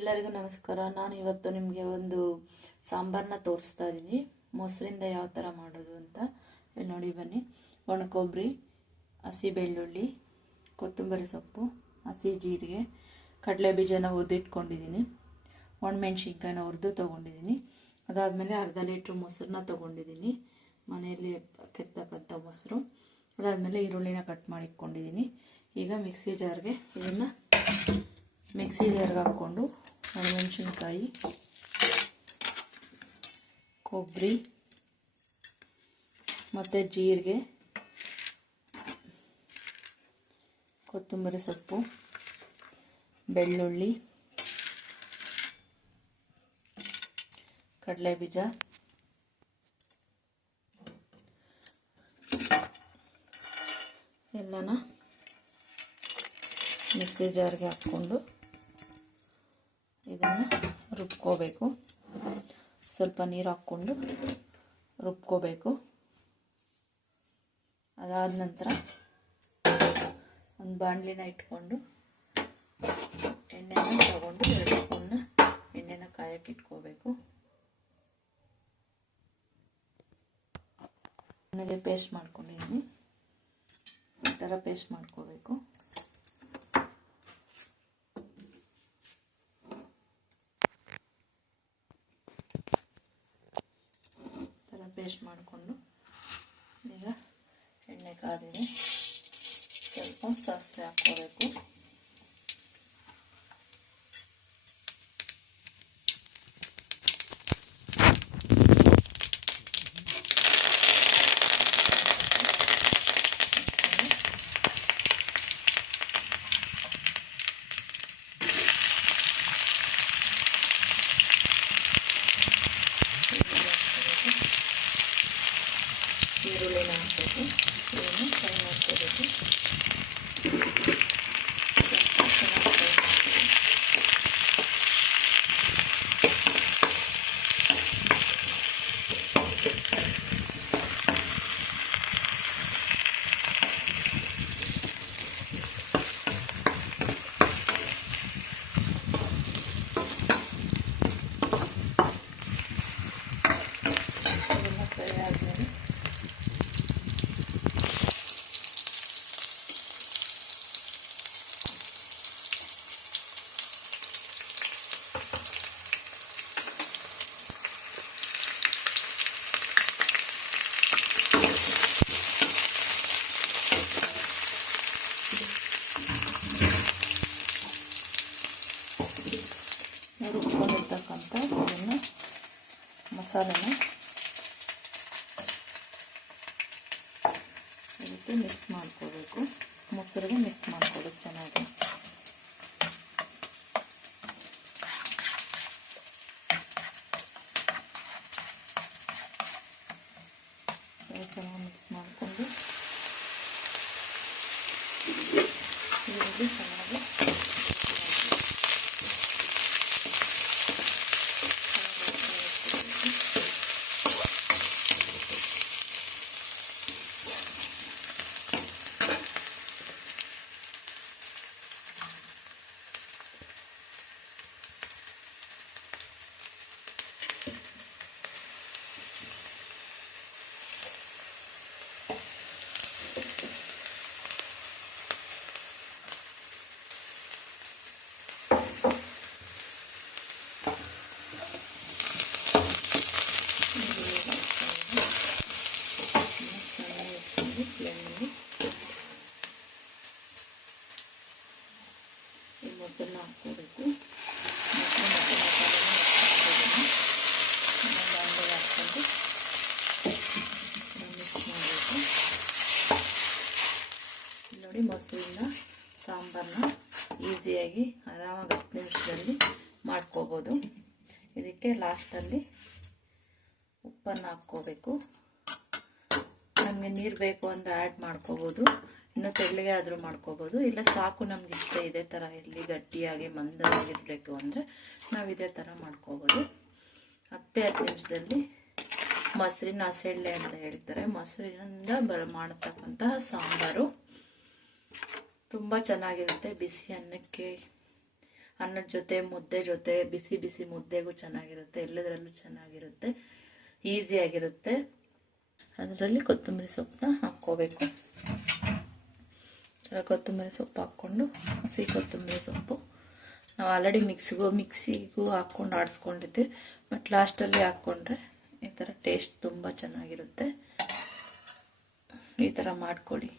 ಎಲ್ಲರಿಗೂ ನಮಸ್ಕಾರ. ನಾನು ಇವತ್ತು ನಿಮಗೆ ಒಂದು ಸಾಂಬಾರನ್ನ ತೋರಿಸ್ತಾ ಇದ್ದೀನಿ ಮೊಸರಿಂದ ಯಾವ ಥರ ಮಾಡೋದು ಅಂತ ನೋಡಿ ಬನ್ನಿ. ಒಣ ಕೊಬ್ಬರಿ ಹಸಿ ಬೆಳ್ಳುಳ್ಳಿ, ಕೊತ್ತಂಬರಿ ಸೊಪ್ಪು, ಹಸಿ ಜೀರಿಗೆ, ಕಡಲೆ ಬೀಜನ ಹುರಿದಿಟ್ಕೊಂಡಿದ್ದೀನಿ ಒಣಮೆಣ್ಸಿನ್ಕಾಯಿನ ಹುರಿದು ತೊಗೊಂಡಿದ್ದೀನಿ ಅದಾದಮೇಲೆ ಅರ್ಧ ಲೀಟ್ರ್ ಮೊಸರನ್ನ ತೊಗೊಂಡಿದ್ದೀನಿ ಮನೆಯಲ್ಲಿ ಕೆತ್ತಕ್ಕಂಥ ಮೊಸರು. ಅದಾದಮೇಲೆ ಈರುಳ್ಳಿನ ಕಟ್ ಮಾಡಿಟ್ಕೊಂಡಿದ್ದೀನಿ ಈಗ ಮಿಕ್ಸಿ ಜಾರ್ಗೆ ಇದನ್ನು ಮಿಕ್ಸಿ ಜಾರ್ಗೆ ಹಾಕ್ಕೊಂಡು ಒಣಮೆಣಸಿನ್ಕಾಯಿ ಕೊಬ್ಬರಿ ಮತ್ತು ಜೀರಿಗೆ, ಕೊತ್ತಂಬರಿ ಸೊಪ್ಪು, ಬೆಳ್ಳುಳ್ಳಿ ಕಡಲೆ ಬೀಜ ಎಲ್ಲನ ಮಿಕ್ಸಿ ಜಾರ್ಗೆ ಹಾಕ್ಕೊಂಡು ಇದನ್ನು ರುಬ್ಕೋಬೇಕು. ಸ್ವಲ್ಪ ನೀರು ಹಾಕ್ಕೊಂಡು ರುಬ್ಕೋಬೇಕು. ಅದಾದ ನಂತರ ಒಂದು ಬಾಣಲಿನ ಇಟ್ಕೊಂಡು ಎಣ್ಣೆನ ತಗೊಂಡು ಎರಡು ಸ್ಪೂನ್ನ ಎಣ್ಣೆನ ಕಾಯಕ್ಕೆ ಇಟ್ಕೋಬೇಕು. ನನಗೆ ಪೇಸ್ಟ್ ಮಾಡ್ಕೊಂಡಿದ್ದೀನಿ ಈ ಥರ ಪೇಸ್ಟ್ ಮಾಡ್ಕೋಬೇಕು ಥರ ಪೇಸ್ಟ್ ಮಾಡಿಕೊಂಡು. ಈಗ ಎಣ್ಣೆ ಕಾದಿದೆ ಸ್ವಲ್ಪ ಸಾಸಿವೆ ಹಾಕ್ಕೋಬೇಕು ಈರುಳ್ಳಿನ ಹಾಕಬೇಕು ಇದನ್ನು ಫ್ರೈ ಮಾಡ್ಕೋಬೇಕು ಇದನ್ನು ಫ್ರೈ ಆದಮೇಲೆ ರುಬ್ಕೊಂಡಿರ್ತಕ್ಕಂಥ ಇದನ್ನು ಮಸಾಲೆನ ಇದಕ್ಕೆ ಮಿಕ್ಸ್ ಮಾಡ್ಕೋಬೇಕು. ಮೊಸರಿಗೆ ಮಿಕ್ಸ್ ಮಾಡ್ಕೋಬೇಕು ಚೆನ್ನಾಗಿ ಚೆನ್ನಾಗಿ ಮಿಕ್ಸ್ ಮಾಡಿಕೊಂಡು ಈರುಳ್ಳಿ ಚೆನ್ನಾಗಿ ಈ ಮೊಸರನ್ನ ಹಾಕ್ಕೋಬೇಕು. ಮಿಕ್ಸ್ ಮಾಡಬೇಕು ನೋಡಿ ಮೊಸರಿಂದ ಸಾಂಬಾರನ್ನ ಈಸಿಯಾಗಿ ಆರಾಮಾಗಿ ಹತ್ತು ನಿಮಿಷದಲ್ಲಿ ಮಾಡ್ಕೋಬೋದು. ಇದಕ್ಕೆ ಲಾಸ್ಟಲ್ಲಿ ಉಪ್ಪನ್ನು ಹಾಕ್ಕೋಬೇಕು. ನಮಗೆ ನೀರು ಬೇಕು ಅಂತ ಆ್ಯಡ್ ಮಾಡ್ಕೋಬೋದು. ಇನ್ನು ತೆಳ್ಳಗೆ ಆದರೂ ಮಾಡ್ಕೋಬೋದು. ಇಲ್ಲ ಸಾಕು ನಮ್ಗೆ ಇಷ್ಟ ಇದೇ ಥರ ಇಲ್ಲಿ ಗಟ್ಟಿಯಾಗಿ ಮಂದವಾಗಿರಬೇಕು ಅಂದರೆ ನಾವು ಇದೇ ಥರ ಮಾಡ್ಕೋಬೋದು. ಹತ್ತೇ ಹತ್ತು ನಿಮಿಷದಲ್ಲಿ ಮೊಸರಿನ ಹಸೆಳ್ಳೆ ಅಂತ ಹೇಳ್ತಾರೆ. ಮೊಸರಿನಿಂದ ಬರ, ಮಾಡತಕ್ಕಂತಹ ಸಾಂಬಾರು. ತುಂಬ ಚೆನ್ನಾಗಿರುತ್ತೆ. ಬಿಸಿ ಅನ್ನಕ್ಕೆ, ಅನ್ನದ ಜೊತೆ, ಮುದ್ದೆ ಜೊತೆ, ಬಿಸಿ ಬಿಸಿ ಮುದ್ದೆಗೂ ಚೆನ್ನಾಗಿರುತ್ತೆ. ಎಲ್ಲದರಲ್ಲೂ ಚೆನ್ನಾಗಿರುತ್ತೆ. ಈಸಿಯಾಗಿರುತ್ತೆ. ಅದರಲ್ಲಿ ಕೊತ್ತಂಬರಿ ಸೊಪ್ಪನ್ನ ಹಾಕ್ಕೋಬೇಕು. ಕೊತ್ತಂಬರಿ ಸೊಪ್ಪು ಹಾಕ್ಕೊಂಡು, ಹಸಿ ಕೊತ್ತಂಬರಿ ಸೊಪ್ಪು. ನಾವು ಆಲ್ರೆಡಿ ಮಿಕ್ಸಿಗೂ ಮಿಕ್ಸಿಗೂ ಹಾಕ್ಕೊಂಡು ಆಡಿಸ್ಕೊಂಡಿದ್ದೀವಿ ಬಟ್ ಲಾಸ್ಟಲ್ಲಿ ಹಾಕ್ಕೊಂಡ್ರೆ ಈ ಥರ ಟೇಸ್ಟ್ ತುಂಬ ಚೆನ್ನಾಗಿರುತ್ತೆ. ಈ ಥರ ಮಾಡ್ಕೊಳ್ಳಿ